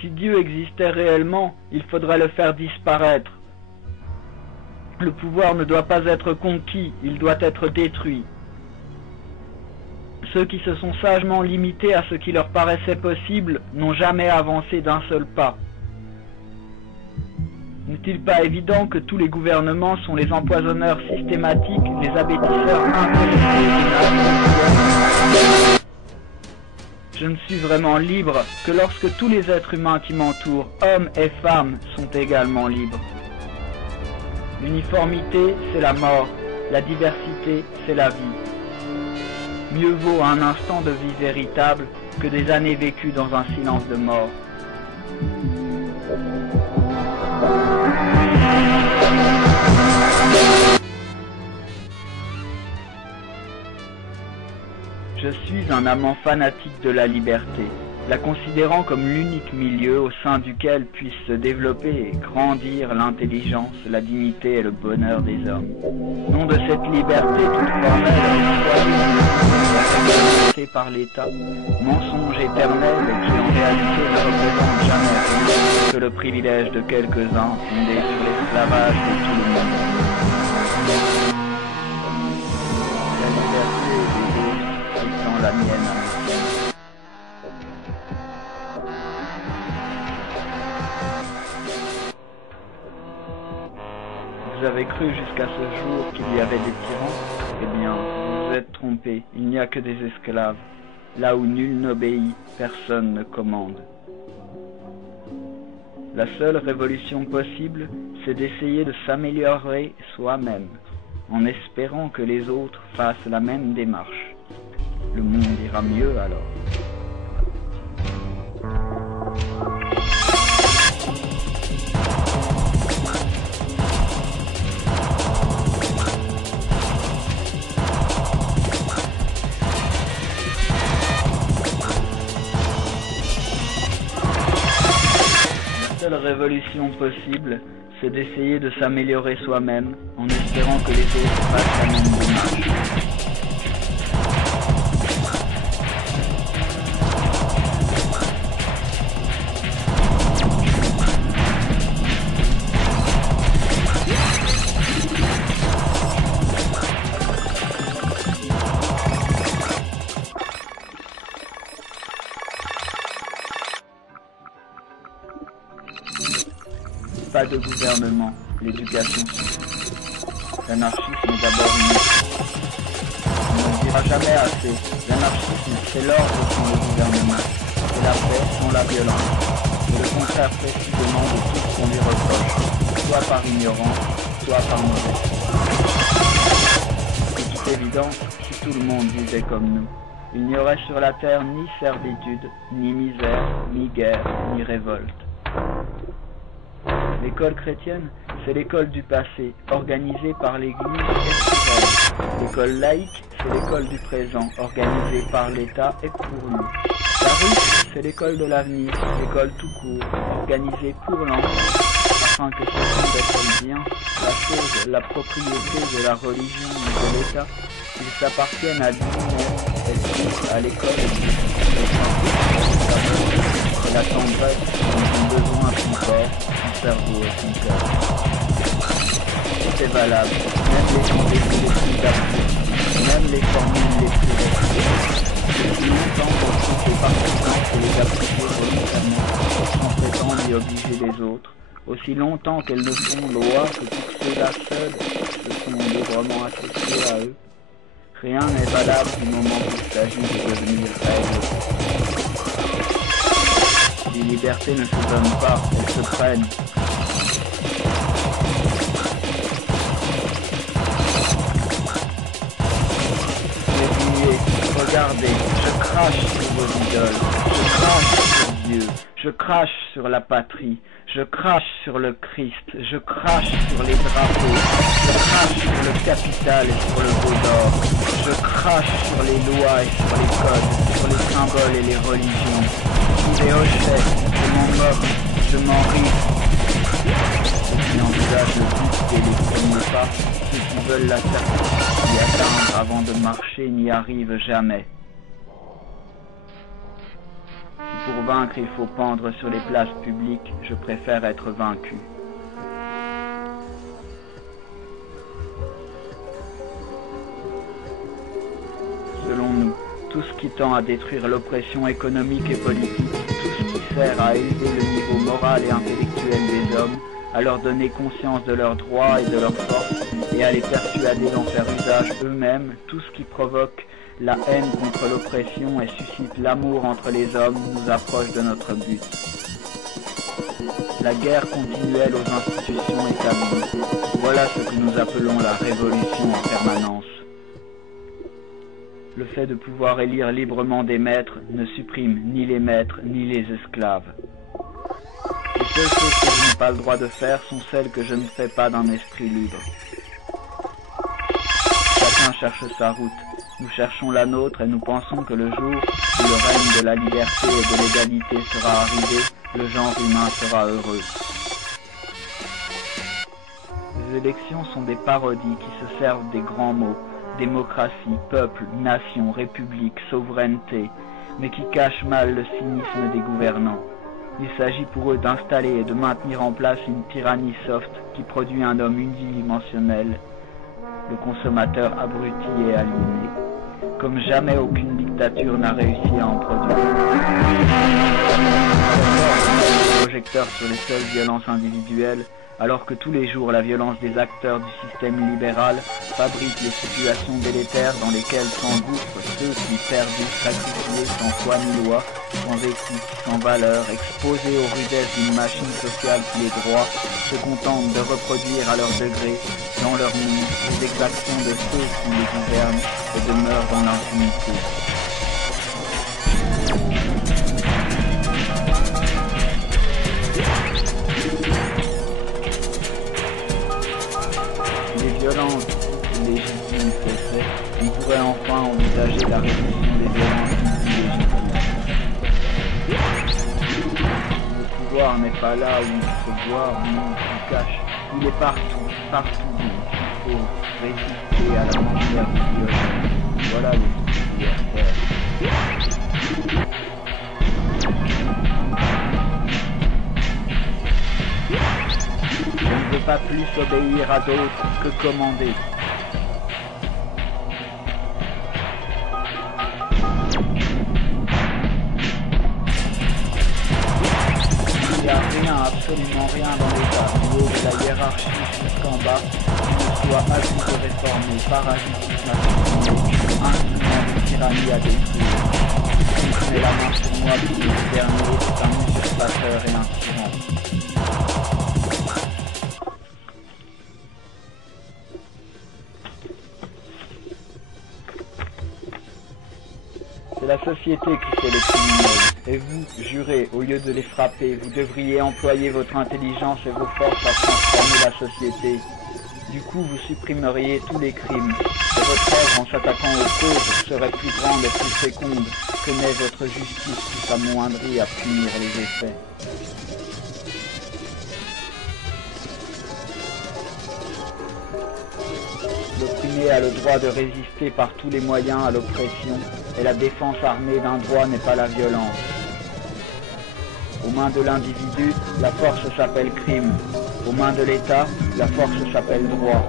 Si Dieu existait réellement, il faudrait le faire disparaître. Le pouvoir ne doit pas être conquis, il doit être détruit. Ceux qui se sont sagement limités à ce qui leur paraissait possible n'ont jamais avancé d'un seul pas. N'est-il pas évident que tous les gouvernements sont les empoisonneurs systématiques, les abétisseurs intellectuels? Je ne suis vraiment libre que lorsque tous les êtres humains qui m'entourent, hommes et femmes, sont également libres. L'uniformité, c'est la mort. La diversité, c'est la vie. Mieux vaut un instant de vie véritable que des années vécues dans un silence de mort. Je suis un amant fanatique de la liberté, la considérant comme l'unique milieu au sein duquel puisse se développer et grandir l'intelligence, la dignité et le bonheur des hommes. Nom de cette liberté toute formelle, par l'État, mensonge éternel qui en réalité ne représente jamais rien que le privilège de quelques-uns fondé sur l'esclavage de tout le monde. La liberté des autres étant la mienne à moi. Vous avez cru jusqu'à ce jour qu'il y avait des tyrans? Eh bien, vous êtes trompés, il n'y a que des esclaves. Là où nul n'obéit, personne ne commande. La seule révolution possible, c'est d'essayer de s'améliorer soi-même, en espérant que les autres fassent la même démarche. Le monde ira mieux alors. La seule révolution possible, c'est d'essayer de s'améliorer soi-même en espérant que les autres fassent la même démarche. Pas de gouvernement, l'éducation suffit. L'anarchisme est d'abord une éthique. On ne le dira jamais assez. L'anarchisme, c'est l'ordre sans le gouvernement. C'est la paix sans la violence. C'est le contraire précisément de tout ce qu'on lui reproche, soit par ignorance, soit par mauvaise foi. De toute évidence, si tout le monde vivait comme nous, il n'y aurait sur la terre ni servitude, ni misère, ni guerre, ni révolte. L'école chrétienne, c'est l'école du passé, organisée par l'Église et civile. L'école laïque, c'est l'école du présent, organisée par l'État et pour nous. La russe, c'est l'école de l'avenir, l'école tout court, organisée pour l'enfant, afin que chacun d'être bien, la chose, la propriété de la religion et de l'État, qu'ils s'appartiennent à lui-même, et à l'école et la tendresse dont ont besoin son corps, son cerveau et son cœur. Tout est valable, même les rendez-vous les plus absurdes, même les formules les plus restrictives. Depuis longtemps qu'on trouve des partisans et les appliquer volontairement, en souhaitant y obliger les autres, aussi longtemps qu'elles ne font loi que pour ceux-là seuls se sont librement associés à eux. Rien n'est valable du moment qu'il s'agit de devenir règle. Les libertés ne se donnent pas, elles se prennent. Regardez, je crache sur vos idoles, je crache sur Dieu, je crache sur la patrie, je crache sur le Christ, je crache sur les drapeaux, je crache sur le capital et sur le veau d'or, je crache sur les lois et sur les codes, sur les symboles et les religions. Sous les hochets, je m'en moque, je m'en ris. Ceux qui envisagent le but et les premiers pas, ceux qui veulent la certitude d'y atteindre avant de marcher n'y arrivent jamais. Si pour vaincre il faut pendre sur les places publiques, je préfère être vaincu. Selon nous, tout ce qui tend à détruire l'oppression économique et politique, tout ce qui sert à élever le niveau moral et intellectuel des hommes, à leur donner conscience de leurs droits et de leurs forces, et à les persuader d'en faire usage eux-mêmes, tout ce qui provoque la haine contre l'oppression et suscite l'amour entre les hommes nous approche de notre but. La guerre continuelle aux institutions établies, voilà ce que nous appelons la révolution en permanence. Le fait de pouvoir élire librement des maîtres ne supprime ni les maîtres ni les esclaves. Les seules choses que je n'ai pas le droit de faire sont celles que je ne fais pas d'un esprit libre. Chacun cherche sa route. Nous cherchons la nôtre et nous pensons que le jour où le règne de la liberté et de l'égalité sera arrivé, le genre humain sera heureux. Les élections sont des parodies qui se servent des grands mots, démocratie, peuple, nation, république, souveraineté, mais qui cachent mal le cynisme des gouvernants. Il s'agit pour eux d'installer et de maintenir en place une tyrannie soft qui produit un homme unidimensionnel, le consommateur abruti et aliéné, comme jamais aucune dictature n'a réussi à en produire. Le projecteur sur les seules violences individuelles, alors que tous les jours la violence des acteurs du système libéral fabrique les situations délétères dans lesquelles s'engouffrent ceux qui, perdus, sacrifiés, sans foi ni loi, sans éthique, sans valeur, exposés aux rudesses d'une machine sociale qui les droit, se contentent de reproduire à leur degré, dans leur mine, les exactions de ceux qui les gouvernent et demeurent dans l'impunité. Violences légitimes cessées, on pourrait enfin envisager la réduction des violences illégitimes. Le pouvoir n'est pas là où il se voit, non, il se cache. Il est partout, partout. Il faut résister à la manière du violence. Voilà les libertaires. On ne veut pas plus obéir à d'autres que commander. Il n'y a rien, absolument rien dans l'État, du haut de la hiérarchie jusqu'en bas, qui ne soit avis de réformer, parasitisme à supprimer, instrument de tyrannie à détruire. Si met la main sur moi, puis le dernier est un usurpateur et un tyran. C'est la société qui fait les criminels, et vous, jurez, au lieu de les frapper, vous devriez employer votre intelligence et vos forces à transformer la société. Du coup, vous supprimeriez tous les crimes, et votre œuvre en s'attaquant aux causes serait plus grande et plus féconde que n'est votre justice qui s'amoindrit à punir les effets. L'opprimé a le droit de résister par tous les moyens à l'oppression, et la défense armée d'un droit n'est pas la violence. Aux mains de l'individu, la force s'appelle crime. Aux mains de l'État, la force s'appelle droit.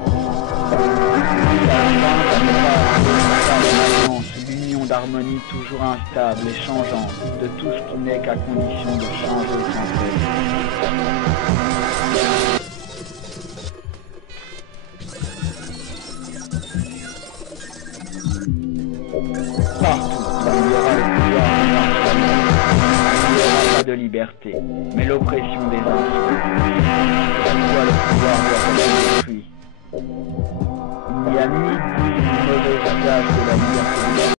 L'union d'harmonie toujours instable et changeante de tout ce qui n'est qu'à condition de changer sans cesse. Partout, il y aura le pouvoir, il n'y aura pas de liberté, mais l'oppression des uns.